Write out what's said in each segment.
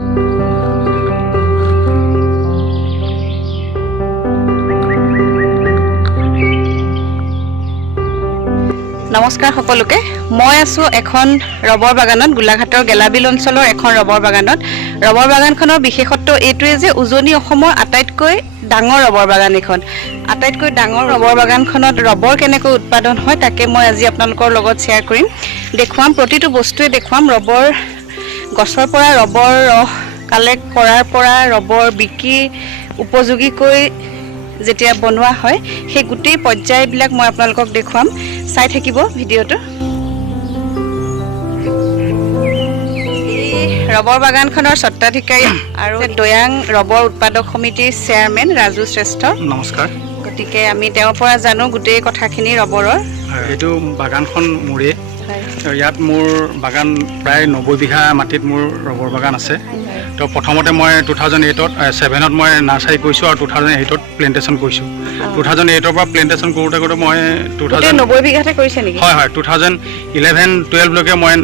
নমস্কাৰ সকলোকে মই আছো এখন ৰবৰ বাগানত গোলাঘাটৰ গেলাবিল অঞ্চলৰ এখন ৰবৰ বাগানত ৰবৰ বাগানখনৰ বিশেষত্ব এইটোৱে যে উজনি অসমৰ আটাইতকৈ ডাঙৰ ৰবৰ বাগান এখন আটাইতকৈ ডাঙৰ ৰবৰ বাগানখনত ৰবৰ কেনেকৈ উৎপাদন হয় তাকে মই আজি আপোনালোকৰ লগত শ্বেয়াৰ কৰিম দেখুৱাম প্ৰতিটো বস্তুৱে দেখুৱাম ৰবৰ গছৰ পৰা ৰবৰ ৰস কালেক্ট কৰাৰ পৰা ৰবৰ বিক্ৰী উপযোগীকৈ যেতিয়া বনোৱা হয় সেই গোটেই পৰ্যায়বিলাক মই আপোনালোকক দেখুৱাম চাই থাকিব ভিডিঅটো ৰবৰ বাগানখনৰ স্বত্বাধিকাৰী আৰু দয়াং ৰবৰ উৎপাদক সমিতিৰ চেয়াৰমেন ৰাজু শ্ৰেষ্ঠ নমস্কাৰ গতিকে আমি তেওঁৰ পৰা জানো গোটেই কথাখিনি ৰবৰৰ এইটো বাগানখন মোৰে ইয়াত মোৰ বাগান প্ৰায় 90 বিঘা মাটিত মোৰ ৰবৰ বাগান আছে তো প্ৰথমতে মই 2008ত 7ত মই নাৰ্চাৰী কৰিছোঁ আৰু 2008ত প্লেণ্টেশ্যন কৰিছোঁ 2008ৰ পৰা প্লেণ্টেশ্যন কৰোঁতে মই 90 বিঘাতে কৰিছে নেকি হয় 2011-12 লৈকে মই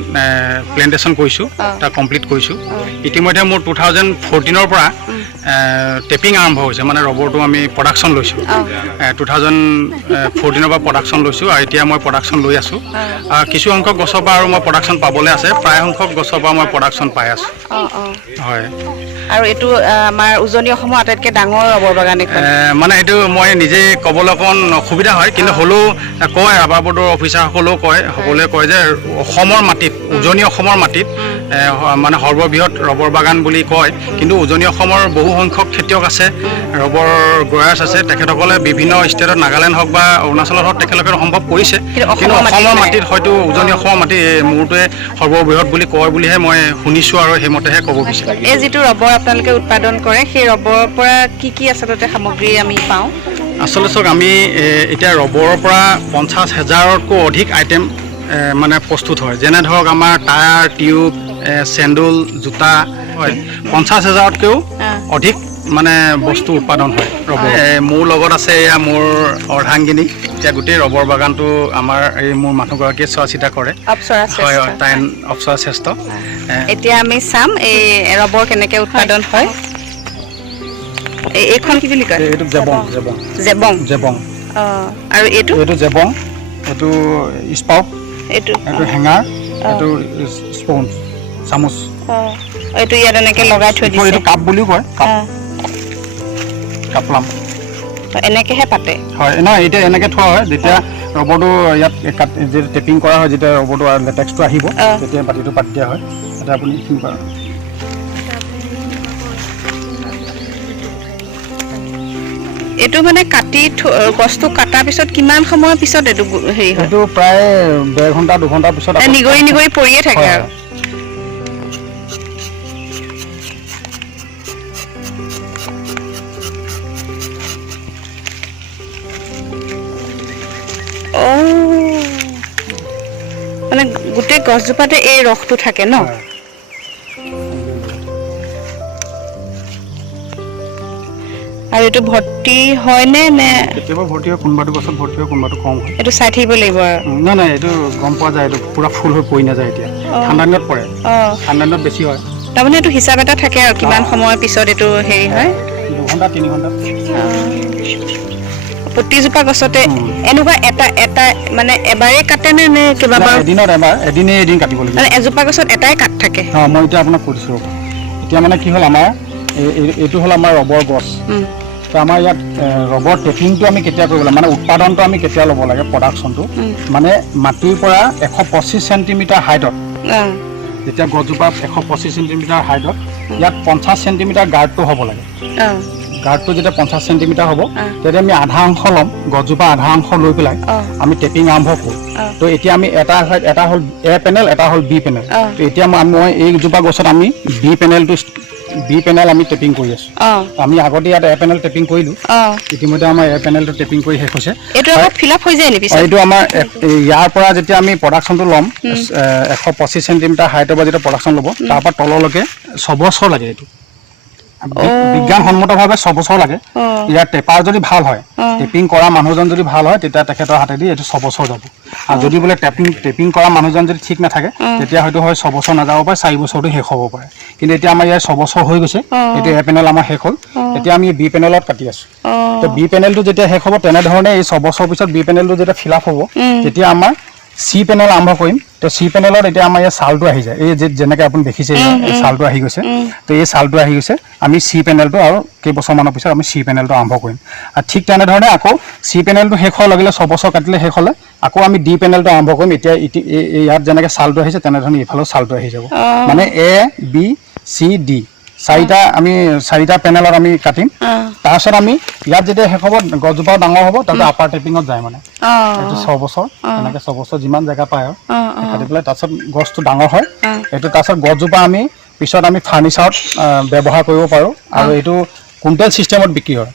প্লেণ্টেশ্যন কৰিছোঁ তাৰ কমপ্লিট কৰিছোঁ ইতিমধ্যে মোৰ 2014ৰ পৰা টেপিং আৰম্ভ হৈছে মানে ৰবৰটো আমি প্ৰডাকশ্যন লৈছোঁ 2014ৰ পৰা প্ৰডাকশ্যন লৈছোঁ আৰু এতিয়া মই প্ৰডাকশ্যন লৈ আছোঁ কিছু সংখ্যক গছৰ পৰা আৰু মই প্ৰডাকশ্যন পাবলৈ আছে প্ৰায় সংখ্যক গছৰ পৰা মই প্ৰডাকশ্যন পাই আছোঁ হয় আৰু এইটো আমাৰ উজনি অসমৰ আটাইতকৈ ডাঙৰ ৰবৰ বাগান এখন মানে এইটো মই নিজে ক'বলৈ অকণ অসুবিধা হয় কিন্তু হ'লেও কয় ৰাবাৰ বোৰ্ডৰ অফিচাৰসকলেও কয় সকলোৱে কয় যে অসমৰ মাটিত উজনি অসমৰ মাটিত মানে সৰ্ববৃহৎ ৰবৰ বাগান বুলি কয় কিন্তু উজনি অসমৰ বহু সংখ্যক খেতিয়ক আছে ৰবৰ গ্ৰয়াৰ্ছ আছে তেখেতসকলে বিভিন্ন ষ্টেটত নাগালেণ্ড হওক বা অৰুণাচলত হওক তেখেতলোকে সম্ভৱ কৰিছে কিন্তু অসমৰ মাটিত হয়তো উজনি অসমৰ মাটি মোৰটোৱে সৰ্ববৃহৎ বুলি কয় বুলিহে মই শুনিছোঁ আৰু সেইমতেহে ক'ব বিচাৰিছোঁ এই যিটো ৰবৰ আপোনালোকে উৎপাদন কৰে সেই ৰবৰৰ পৰা কি আচলতে সামগ্ৰী আমি পাওঁ আচলতে চাওক আমি এতিয়া ৰবৰৰ পৰা 50,000তকৈ অধিক আইটেম মানে প্ৰস্তুত হয় যেনে ধৰক আমাৰ টায়াৰ টিউব চেণ্ডুল জোতা হয় 50,000তকৈও অধিক মানে বস্তু উৎপাদন হয় ৰবৰ মোৰ লগত আছে এয়া মোৰ অৰ্ধাংগিনী এতিয়া গোটেই ৰবৰ বাগানটো আমাৰ এই মোৰ মানুহগৰাকীয়ে চোৱা চিতা কৰে হয় তাই অপ্সৰা শ্ৰেষ্ঠ এতিয়া আমি চাম এই ৰবৰ কেনেকৈ উৎপাদন হয় এইখন কি বুলি কয় এইটো জেবং আৰু এইটো জেবং এইটো স্পাউট এইটো হেঙাৰ এইটো স্পুন চামুচ এইটো ইয়াত এনেকৈ লগাই থৈ দিছে এইটো কাপ বুলিও কয় কাপলাম এনেকৈহে পাতে হয় নহয় এতিয়া এনেকৈ থোৱা হয় যেতিয়া ৰবৰটো ইয়াত যেতিয়া টেপিং কৰা হয় যেতিয়া ৰবৰটো লেটেক্সটো আহিব তেতিয়া বাতিটো পাতি দিয়া হয় এতিয়া আপুনি কি কৰে এইটো মানে কাটি গছটো কাটাৰ পিছত কিমান সময়ৰ পিছত এইটো হেৰি হয় এইটো প্ৰায় 1.5 ঘণ্টা 2 ঘণ্টাৰ পিছত নিগৰি পৰিয়ে থাকে আৰু মানে গোটেই গছজোপাতে এই ৰসটো থাকে ন আৰু এইটো ভৰ্তি হয়নে নে কেতিয়াবা ভৰ্তি হয় কোনোবাটো গছত ভৰ্তি হয় কোনোবাটো কম হয় এইটো চাই থাকিব লাগিব আৰু নাই এইটো গম পোৱা যায় এইটো পুৰা ফুল হৈ পৰি নাযায় এতিয়া ঠাণ্ডা দিনত পৰে ঠাণ্ডা দিনত বেছি হয় তাৰমানে এইটো হিচাপ এটা থাকে আৰু কিমান সময়ৰ পিছত এইটো হেৰি হয় 2 ঘণ্টা 3 ঘণ্টা প্ৰতিজোপা গছতে এনেকুৱা এটা মানে এবাৰে কাটে নে কেইবাবাৰ এদিনত এদিন কাটিব লাগিব মানে এজোপা গছত এটাই কাট থাকে মই এতিয়া আপোনাক কৈছোঁ এতিয়া মানে কি হ'ল আমাৰ এইটো হ'ল আমাৰ ৰবৰ গছ তো আমাৰ ইয়াত ৰবৰ টেপিংটো আমি কেতিয়া কৰিব লাগে মানে উৎপাদনটো আমি কেতিয়া ল'ব লাগে প্ৰডাকশ্যনটো মানে মাটিৰ পৰা 125 চেণ্টিমিটাৰ হাইটত যেতিয়া গছজোপা 125 চেণ্টিমিটাৰ হাইটত ইয়াত 50 চেণ্টিমিটাৰ গাৰ্ডটো হ'ব লাগে গাৰ্ডটো যেতিয়া 50 চেণ্টিমিটাৰ হ'ব তেতিয়া আমি আধা অংশ ল'ম গছজোপা আধা অংশ লৈ পেলাই আমি টেপিং আৰম্ভ কৰোঁ তো এতিয়া আমি এটা হ'ল এ পেনেল এটা হ'ল বি পেনেল তো এতিয়া মই এইজোপা গছত আমি বি পেনেল আমি টেপিং কৰি আছোঁ আমি আগতে ইয়াত এ পেনেল টেপিং কৰিলোঁ ইতিমধ্যে আমাৰ এ পেনেলটো টেপিং কৰি শেষ হৈছে এইটো আমাৰ ইয়াৰ পৰা যেতিয়া আমি প্ৰডাকশ্যনটো ল'ম 125 চেণ্টিমিটাৰ হাইটৰ পৰা যেতিয়া প্ৰডাকশ্যন ল'ব তাৰ পৰা তললৈকে 6 বছৰ লাগে এইটো বিজ্ঞানসন্মতভাৱে 6 বছৰ লাগে ইয়াৰ টেপাৰ যদি ভাল হয় টেপিং কৰা মানুহজন যদি ভাল হয় তেতিয়া তেখেতৰ হাতেদি এইটো 6 বছৰ যাব আৰু যদি বোলে টেপিং কৰা মানুহজন যদি ঠিক নাথাকে তেতিয়া হয়তো 6 বছৰ নাযাব পাৰে 4 বছৰটো শেষ হ'ব পাৰে কিন্তু এতিয়া আমাৰ ইয়াৰ 6 বছৰ হৈ গৈছে এইটো এ পেনেল আমাৰ শেষ হ'ল এতিয়া আমি বি পেনেলত কাটি আছো তো বি পেনেলটো যেতিয়া শেষ হ'ব তেনেধৰণে এই 6 বছৰ পিছত বি পেনেলটো যেতিয়া ফিল আপ হ'ব তেতিয়া আমাৰ সি পেনেল আৰম্ভ কৰিম তো সি পেনেলত এতিয়া আমাৰ ইয়াৰ চালটো আহি যায় এই যেনেকৈ আপুনি দেখিছে এই চালটো আহি গৈছে তো এই চালটো আহি গৈছে আমি সি পেনেলটো আৰু কেইবছৰমানৰ পিছত আমি সি পেনেলটো আৰম্ভ কৰিম আৰু ঠিক তেনেধৰণে আকৌ সি পেনেলটো শেষ হোৱাৰ লগে লগে 6 বছৰ কাটিলে শেষ হ'লে আকৌ আমি ডি পেনেলটো আৰম্ভ কৰিম এতিয়া ইয়াত যেনেকৈ চালটো আহিছে তেনেধৰণে এইফালেও চালটো আহি যাব মানে এ বি চি ডি চাৰিটা পেনেলত আমি কাটিম তাৰপিছত আমি ইয়াত যেতিয়া শেষ হ'ব গছজোপাও ডাঙৰ হ'ব তাতে আপাৰ টেপিঙত যায় মানে এইটো 6 বছৰ এনেকৈ 6 বছৰ যিমান জেগা পায় আৰু কাটি পেলাই তাৰপিছত গছটো ডাঙৰ হয় এইটো তাৰপিছত গছজোপা আমি পিছত আমি ফাৰ্নিচাৰত ব্যৱহাৰ কৰিব পাৰোঁ আৰু এইটো কুইণ্টেল ছিষ্টেমত বিক্ৰী হয়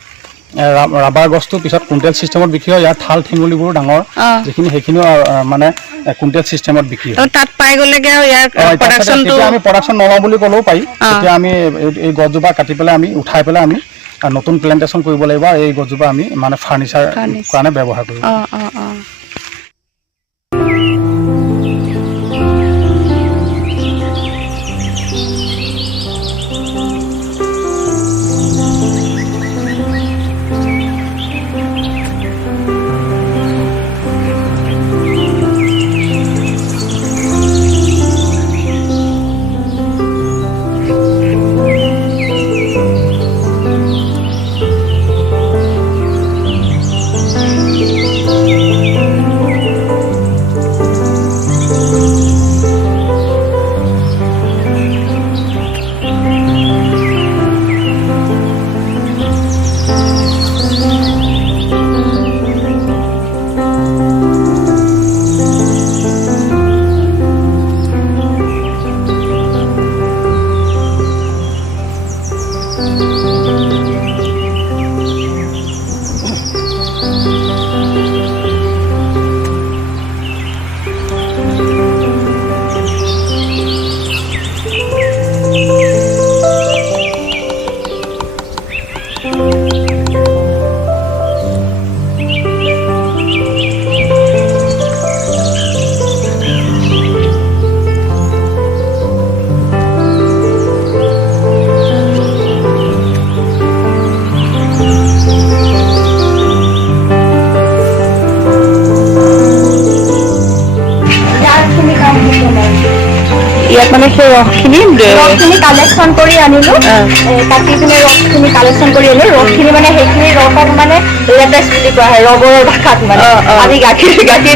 ৰাবাৰ গছটো পিছত কুইণ্টেল ছিষ্টেমত বিক্ৰী হয় ইয়াৰ ঠাল ঠেঙুলিবোৰ ডাঙৰ যিখিনি সেইখিনিও মানে কুইণ্টেল ছিষ্টেমত বিক্ৰী হয় তাত পাই গ'লেগে আৰু ইয়াৰ প্ৰডাকশ্যনটো আমি প্ৰডাকশ্যন নলওঁ বুলি ক'লেও পাৰি তেতিয়া আমি এই গছজোপা কাটি পেলাই আমি উঠাই পেলাই আমি নতুন প্লেণ্টেশ্যন কৰিব লাগিব আৰু এই গছজোপা আমি মানে ফাৰ্নিচাৰ কাৰণে ব্যৱহাৰ কৰিব ইয়াত মানে সেই ৰসখিনি কালেকশ্যন কৰি আনিলো কাটি পিনে ৰসখিনি কালেকশ্যন কৰি আনিলো ৰসখিনি মানে সেইখিনি ৰসক মানে লেটেক্স বুলি কোৱা হয় ৰবৰৰ ভাষাত মানে আমি গাখীৰ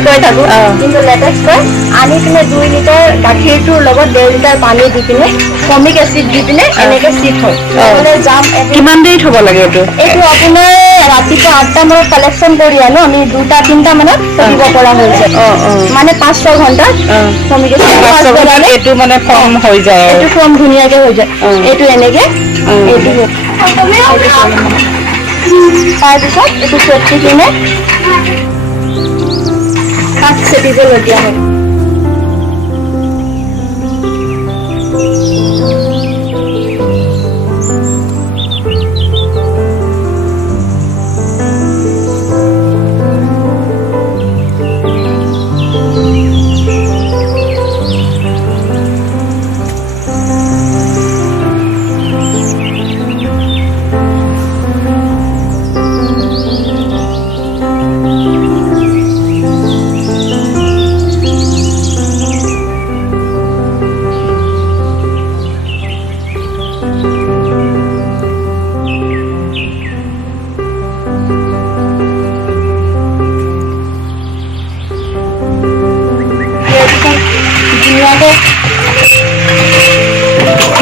কৈ থাকো কিন্তু লেটেক্স কয় আনি পিনে 2 লিটাৰ গাখীৰটোৰ লগত 1.5 লিটাৰ পানী দি পিনে ফমিক এচিড দি পিনে এনেকে চিট হয় মানে জাম কিমান দেৰি থ'ব লাগে এইটো আপোনাৰ ৰাতিপুৱা 8টা মানত কালেকশ্যন কৰি আনো আমি 2টা 3টা মানত থ'ব পৰা হৈছে মানে 5-6 ঘণ্টা ফমিক এচিড এইটো মানে ফৰ্ম হৈ যায় এইটো ফৰ্ম ধুনীয়াকে হৈ যায় এইটো এনেকে এইটো তাৰপিছত এইটো চেটি কিনে তাত চেটিবলগীয়া হয়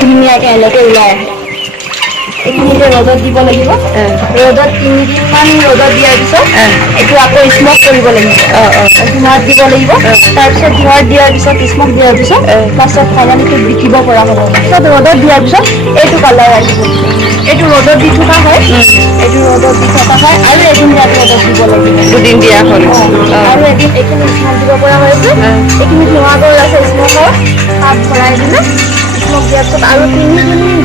ধুনীয়াকে এনেকে ওলাই আহে এইখিনিতে ৰ'দত দিব লাগিব ৰ'দত 3 দিনমান ৰ'দত দিয়াৰ পিছত এইটো আকৌ স্মক কৰিব লাগিব ধোঁৱাত দিব লাগিব তাৰপিছত ধোঁৱাত দিয়াৰ পিছত স্মক দিয়াৰ পিছত লাষ্টত ফাইনেলটো বিকিব পৰা হ'ব পিছত ৰ'দত দিয়াৰ পিছত এইটো কালাৰ আহিব এইটো ৰ'দত দি থকা হয় এইটো ৰ'দত দি থকা হয় আৰু এদিন ইয়াত ৰ'দত দিব লাগিব 2 দিন দিয়া হ'ল আৰু এদিন এইখিনি স্মক দিব পৰা হয়েছে এইখিনি ধোঁৱা গৈ আছে স্মকৰ তাত ভৰাই দিলে স্মক দিয়াৰ পিছত আৰু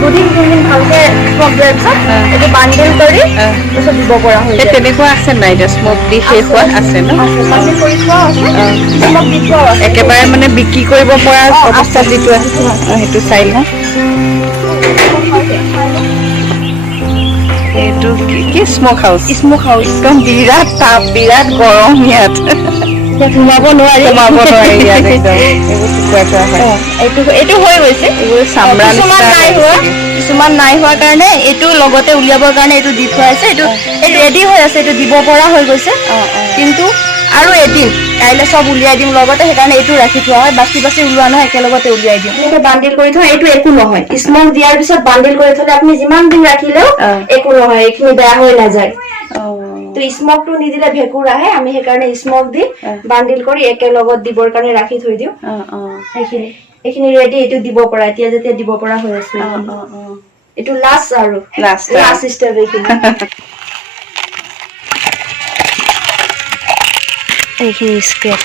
2 দিন ভালকে স্মক দিয়াৰ পিছত এইটো বান্ডিল কৰি তাৰপিছত দিব পৰা হৈ যায়। তেনেকুৱা আছে নাই এতিয়া স্মক দি শেষ হোৱা আছে ন? বান্ডিল কৰি থোৱা আছে, স্মক দি থোৱা আছে। একেবাৰে মানে বিক্ৰী কৰিব পৰা অৱস্থাত যিটো আছে সেইটো চাই লওঁ। এইটো কি স্মক হাউচ? Smoke house. একদম বিৰাট তাপ, বিৰাট গৰম ইয়াত। সোমাব নোৱাৰি ইয়াত একদম এইবোৰ শুকুৱাই থোৱা হয়। এইটো হৈ গৈছে। এইবোৰ চামৰা কিছুমান নাই হোৱা, কিছুমান নাই হোৱাৰ কাৰণে এইটো লগতে উলিয়াবৰ কাৰণে এইটো দি থোৱা আছে। এইটো ৰেডি হৈ আছে, এইটো দিব পৰা হৈ গৈছে। কিন্তু আৰু এদিন কাইলৈ চব উলিয়াই দিম লগতে, সেইকাৰণে এইটো ৰাখি থোৱা হয়। বাচি ওলোৱা নহয়, একেলগতে উলিয়াই দিম। এনেকে বান্ডিল কৰি থোৱা, এইটো একো নহয়। স্মক দিয়াৰ পিছত বান্ডিল কৰি থলে আপুনি যিমান দিন ৰাখিলেও একো নহয়, এইখিনি বেয়া হৈ নাযায়। তো স্মকটো নিদিলে ভেঁকুৰ আহে, আমি সেইকাৰণে স্মক দি বান্ডিল কৰি একেলগত দিবৰ কাৰণে ৰাখি থৈ দিওঁ। এইখিনি ৰেডি, এইটো দিব পৰা, এতিয়া যেতিয়া দিব পৰা হৈ আছে। এইটো লাষ্ট আৰু লাষ্ট ষ্টেপ এইখিনি। এইখিনি স্ক্ৰেপ,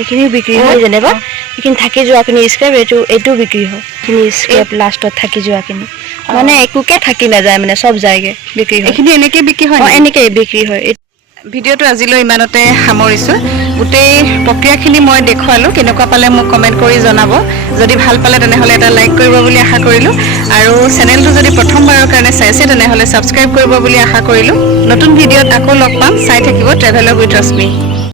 এইখিনি বিক্ৰী হয় যেনিবা। এইখিনি থাকি যোৱাখিনি স্ক্ৰেপ, এইটো বিক্ৰী হয়। এইখিনি স্ক্ৰেপ লাষ্টত থাকি যোৱাখিনি মানে একোকে থাকি নাযায়, মানে চব যায়গে বিক্ৰী হয়। এইখিনি এনেকে বিক্ৰী হয়? এনেকে বিক্ৰী হয়। ভিডিঅ'টো আজিলৈ ইমানতে সামৰিছোঁ। গোটেই প্ৰক্ৰিয়াখিনি মই দেখুৱালোঁ। কেনেকুৱা পালে মোক কমেণ্ট কৰি জনাব। যদি ভাল পালে তেনেহ'লে এটা লাইক কৰিব বুলি আশা কৰিলোঁ, আৰু চেনেলটো যদি প্ৰথমবাৰৰ কাৰণে চাইছে তেনেহ'লে ছাবস্ক্ৰাইব কৰিব বুলি আশা কৰিলোঁ। নতুন ভিডিঅ'ত আকৌ লগ পাম। চাই থাকিব ট্ৰেভেলগ উইথ ৰশ্মি।